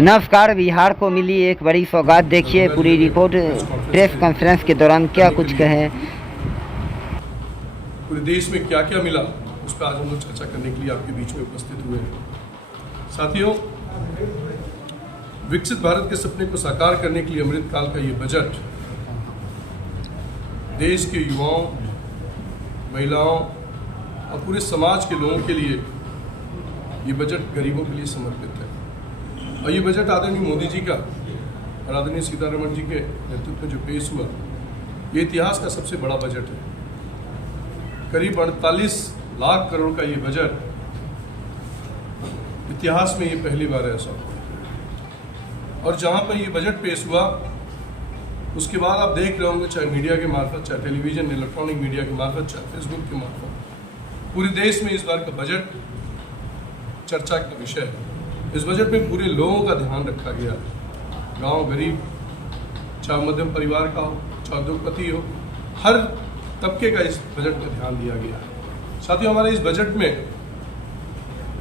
नमस्कार। बिहार को मिली एक बड़ी सौगात, देखिए पूरी रिपोर्ट प्रेस कॉन्फ्रेंस के दौरान क्या कुछ कहे। पूरे देश में क्या क्या मिला उस पर आज हम लोग चर्चा करने के लिए आपके बीच में उपस्थित हुए हैं। साथियों, विकसित भारत के सपने को साकार करने के लिए अमृतकाल का ये बजट देश के युवाओं, महिलाओं और पूरे समाज के लोगों के लिए ये बजट गरीबों के लिए समर्पित है। और ये बजट आदरणीय मोदी जी का और आदरणीय सीतारमण जी के नेतृत्व में जो पेश हुआ, ये इतिहास का सबसे बड़ा बजट है। करीब 48 लाख करोड़ का ये बजट इतिहास में ये पहली बार ऐसा हुआ। और जहाँ पर ये बजट पेश हुआ उसके बाद आप देख रहे होंगे, चाहे मीडिया के मार्फत, चाहे टेलीविजन, इलेक्ट्रॉनिक मीडिया के मार्फत, चाहे फेसबुक के मार्फत, पूरे देश में इस बार का बजट चर्चा का विषय है। इस बजट में पूरे लोगों का ध्यान रखा गया है। गांव गरीब, चाहे मध्यम परिवार का हो, चाहे उद्योगपति हो, हर तबके का इस बजट में ध्यान दिया गया है। साथियों, हमारे इस बजट में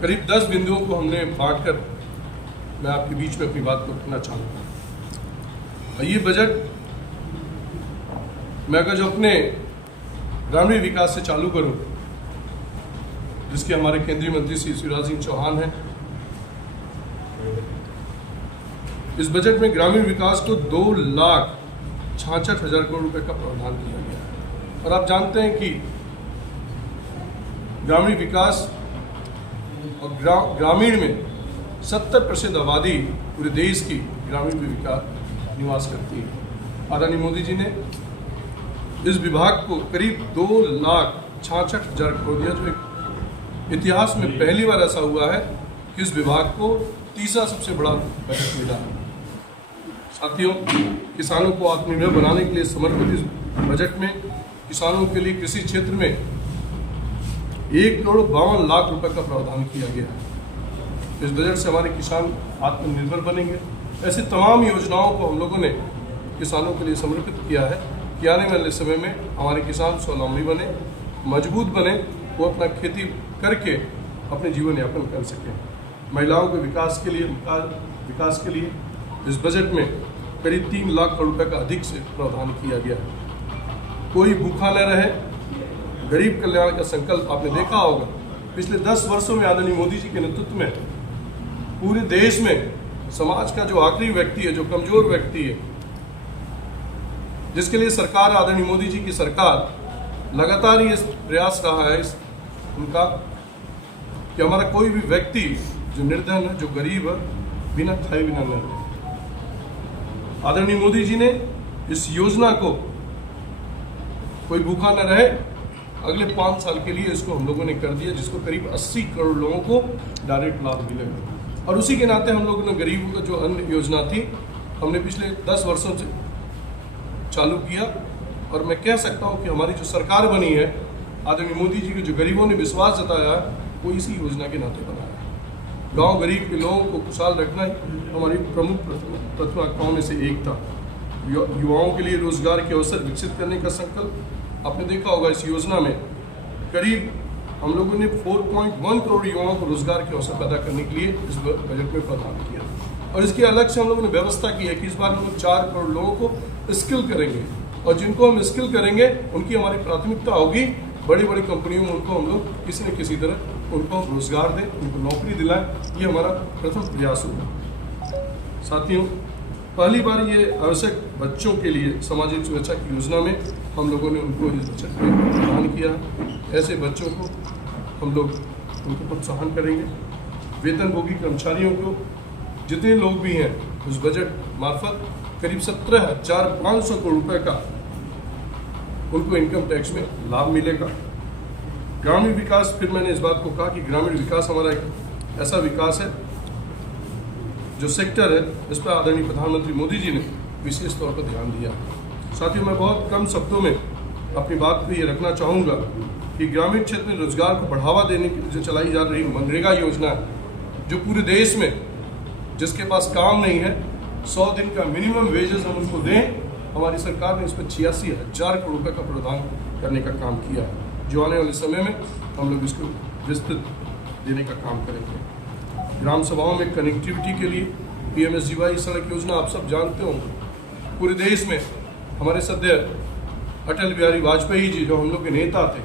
करीब 10 बिंदुओं को हमने बांटकर मैं आपके बीच में अपनी बात को रखना चाहूँगा। और ये बजट मैं अगर जो अपने ग्रामीण विकास से चालू करूँ, जिसके हमारे केंद्रीय मंत्री श्री शिवराज सिंह चौहान हैं, इस बजट में ग्रामीण विकास को 2,66,000 करोड़ रुपए का प्रावधान किया गया है। और आप जानते हैं कि ग्रामीण विकास और ग्रामीण में 70% आबादी पूरे देश की ग्रामीण में विकास निवास करती है। आदरणीय मोदी जी ने इस विभाग को करीब 2,66,000 करोड़ दिया, जो इतिहास में पहली बार ऐसा हुआ है कि इस विभाग को तीसरा सबसे बड़ा बजट मिला है। साथियों, किसानों को आत्मनिर्भर बनाने के लिए समर्पित इस बजट में किसानों के लिए कृषि क्षेत्र में 1,52,00,000 रुपए का प्रावधान किया गया है। इस बजट से हमारे किसान आत्मनिर्भर बनेंगे। ऐसी तमाम योजनाओं को हम लोगों ने किसानों के लिए समर्पित किया है कि आने वाले समय में हमारे किसान स्वावलंबी बने, मजबूत बने, वो अपना खेती करके अपने जीवन यापन कर सकें। महिलाओं के विकास के लिए इस बजट में करीब 3 लाख करोड़ रुपए का अधिक से प्रावधान किया गया है। कोई भूखा न रहे, गरीब कल्याण का संकल्प आपने देखा होगा। पिछले 10 वर्षों में आदरणीय मोदी जी के नेतृत्व में पूरे देश में समाज का जो आखिरी व्यक्ति है, जो कमजोर व्यक्ति है, जिसके लिए सरकार, आदरणीय मोदी जी की सरकार लगातार ये प्रयास रहा है उनका कि हमारा कोई भी व्यक्ति जो निर्धन है, जो गरीब है, बिना खाए बिना न रहे। आदरणीय मोदी जी ने इस योजना को कोई भूखा न रहे अगले 5 साल के लिए इसको हम लोगों ने कर दिया, जिसको करीब 80 करोड़ लोगों को डायरेक्ट लाभ मिलेगा। और उसी के नाते हम लोगों ने गरीबों का जो अन्य योजना थी, हमने पिछले 10 वर्षों से चालू किया। और मैं कह सकता हूँ कि हमारी जो सरकार बनी है, आदरणीय मोदी जी के जो गरीबों ने विश्वास जताया है, वो इसी योजना के नाते बनाया है। गांव गरीब के लोगों को खुशहाल रखना ही हमारी प्रमुख प्राथमिकताओं में से एक था। युवाओं के लिए रोजगार के अवसर विकसित करने का संकल्प आपने देखा होगा। इस योजना में करीब हम लोगों ने 4.1 करोड़ युवाओं को रोजगार के अवसर पैदा करने के लिए इस बजट में प्रावधान किया। और इसके अलग से हम लोगों ने व्यवस्था की है कि इस बार हम लोग 4 करोड़ लोगों को स्किल करेंगे, और जिनको हम स्किल करेंगे उनकी हमारी प्राथमिकता होगी बड़ी बड़ी कंपनियों में उनको हम लोग किसी न किसी तरह उनको रोजगार दें, उनको नौकरी दिलाएं। ये हमारा प्रथम प्रयास होगा। साथियों, पहली बार ये आवश्यक बच्चों के लिए सामाजिक सुरक्षा की योजना में हम लोगों ने उनको इस बजट में प्रावधान किया। ऐसे बच्चों को हम लोग उनको प्रोत्साहन करेंगे। वेतनभोगी कर्मचारियों को, जितने लोग भी हैं, उस बजट मार्फत करीब 17,500 करोड़ रुपए का उनको इनकम टैक्स में लाभ मिलेगा। ग्रामीण विकास, फिर मैंने इस बात को कहा कि ग्रामीण विकास हमारा एक ऐसा विकास है जो सेक्टर है, इस पर आदरणीय प्रधानमंत्री मोदी जी ने विशेष तौर पर ध्यान दिया। साथियों, मैं बहुत कम शब्दों में अपनी बात को ये रखना चाहूँगा कि ग्रामीण क्षेत्र में रोजगार को बढ़ावा देने के लिए जो चलाई जा रही मनरेगा योजना है, जो पूरे देश में जिसके पास काम नहीं है 100 दिन का मिनिमम वेजेस हम उनको दें, हमारी सरकार ने इस पर 86,000 करोड़ रुपये का प्रावधान करने का काम किया है, जो आने वाले समय में हम लोग इसको विस्तृत देने का काम करेंगे। ग्राम सभाओं में कनेक्टिविटी के लिए PMSGY सड़क योजना आप सब जानते होंगे, पूरे देश में हमारे सद्य अटल बिहारी वाजपेयी जी जो हम लोग के नेता थे,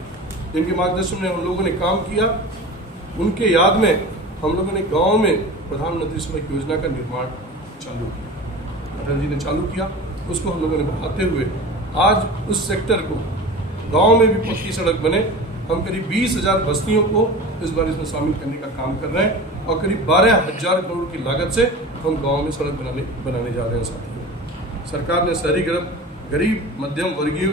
जिनके मार्गदर्शन में हम लोगों ने काम किया, उनके याद में हम लोगों ने गांव में प्रधानमंत्री सड़क योजना का निर्माण चालू किया। अटल जी ने चालू किया, उसको हम लोगों ने बढ़ाते हुए आज उस सेक्टर को गांव में भी पक्की सड़क बने। हम करीब 20,000 बस्तियों को इस बार इसमें शामिल करने का काम कर रहे हैं और करीब 12,000 करोड़ की लागत से हम गांव में सड़क बनाने जा रहे हैं। साथियों, सरकार ने शहरी गरीब मध्यम वर्गीय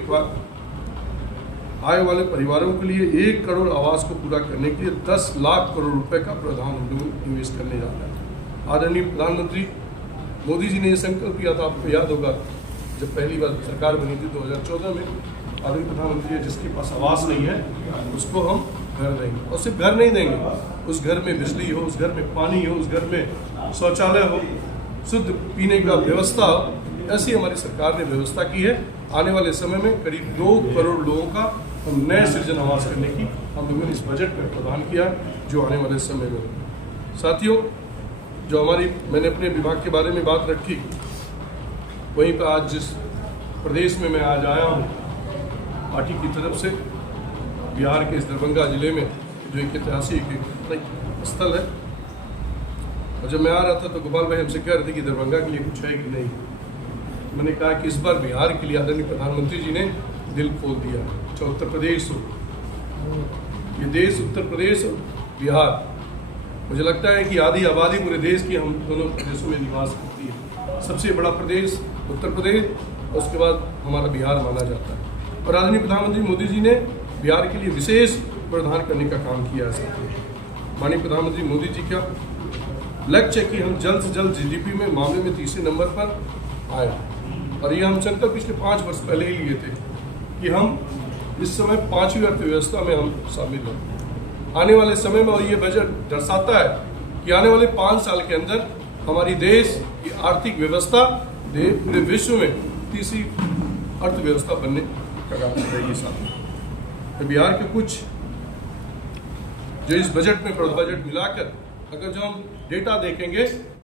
आय वाले परिवारों के लिए 1 करोड़ आवास को पूरा करने के लिए 10 लाख करोड़ रुपए का प्रावधान हम लोग निवेश करने जा रहे हैं। आदरणीय प्रधानमंत्री मोदी जी ने ये संकल्प किया था, आपको याद होगा, जब पहली बार सरकार बनी थी 2014 में। आदरणीय प्रधानमंत्री, जिसके पास आवास नहीं है उसको हम घर देंगे, और सिर्फ घर नहीं देंगे, उस घर में बिजली हो, उस घर में पानी हो, उस घर में शौचालय हो, शुद्ध पीने का व्यवस्था हो। ऐसी हमारी सरकार ने व्यवस्था की है। आने वाले समय में करीब 2 करोड़ लोगों का हम नए सृजन आवास करने की हम लोगों ने इस बजट में प्रदान किया, जो आने वाले समय में। साथियों, जो मैंने अपने विभाग के बारे में बात रखी, वहीं पर आज जिस प्रदेश में मैं आज आया हूँ, पार्टी की तरफ से बिहार के इस दरभंगा जिले में, जो एक ऐतिहासिक स्थल है, और जब मैं आ रहा था तो गोपाल भाई हमसे कह रहे थे कि दरभंगा के लिए कुछ है कि नहीं। मैंने कहा कि इस बार बिहार के लिए आदरणीय प्रधानमंत्री जी ने दिल खोल दिया। चाहे उत्तर प्रदेश हो, ये देश उत्तर प्रदेश और बिहार, मुझे लगता है कि आधी आबादी पूरे देश की हम दोनों प्रदेशों में निवास करती है। सबसे बड़ा प्रदेश उत्तर प्रदेश और उसके बाद हमारा बिहार माना जाता है, और आदरणीय प्रधानमंत्री मोदी जी ने बिहार के लिए विशेष प्रावधान करने का काम किया है। माननीय प्रधानमंत्री मोदी जी का लक्ष्य है कि हम जल्द से जल्द GDP में मामले में तीसरे नंबर पर आए, और ये हम संकल्प पिछले 5 वर्ष पहले ही लिए थे कि हम इस समय 5वीं अर्थव्यवस्था में हम शामिल हैं आने वाले समय में। और ये बजट दर्शाता है कि आने वाले 5 साल के अंदर हमारी देश की आर्थिक व्यवस्था पूरे विश्व में तीसरी अर्थव्यवस्था बनने का काम करेगी। साथ बिहार के कुछ जो इस बजट में बजट मिलाकर अगर जो हम डेटा देखेंगे